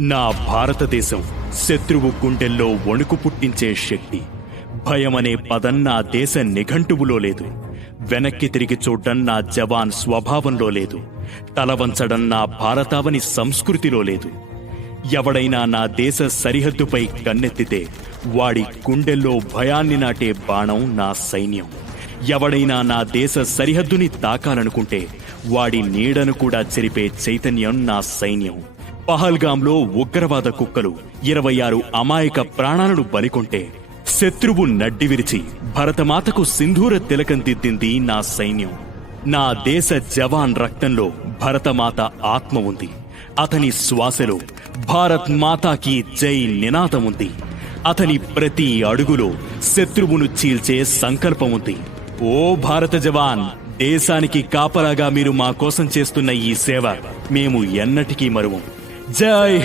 నా భారతదేశం శత్రువు గుండెల్లో వణుకు పుట్టించే శక్తి. భయమనే పదం నా దేశ నిఘంటువులో లేదు. వెనక్కి తిరిగి చూడ్డం నా జవాన్ స్వభావంలో లేదు. తలవంచడం నా భారతావని సంస్కృతిలో లేదు. ఎవడైనా నా దేశ సరిహద్దుపై కన్నెత్తితే వాడి గుండెల్లో భయాన్ని నాటే బాణం నా సైన్యం. ఎవడైనా నా దేశ సరిహద్దుని తాకాలనుకుంటే వాడి నీడను కూడా చెరిపే చైతన్యం నా సైన్యం. పహల్గాంలో ఉగ్రవాద కుక్కలు 26 అమాయక ప్రాణాలను బలికొంటే శత్రువు నడ్డి విరిచి భరతమాతకు సింధూర తిలకం దిద్దింది నా సైన్యం. నా దేశ జవాన్ రక్తంలో భరతమాత ఆత్మ ఉంది. అతని శ్వాసలో భారత్ మాతాకి జై నినాదం ఉంది. అతని ప్రతి అడుగులో శత్రువును చీల్చే సంకల్పం ఉంది. ఓ భారత జవాన్, దేశానికి కాపలాగా మీరు మా కోసం చేస్తున్న ఈ సేవ మేము ఎన్నటికీ మరువం. జై హింద్.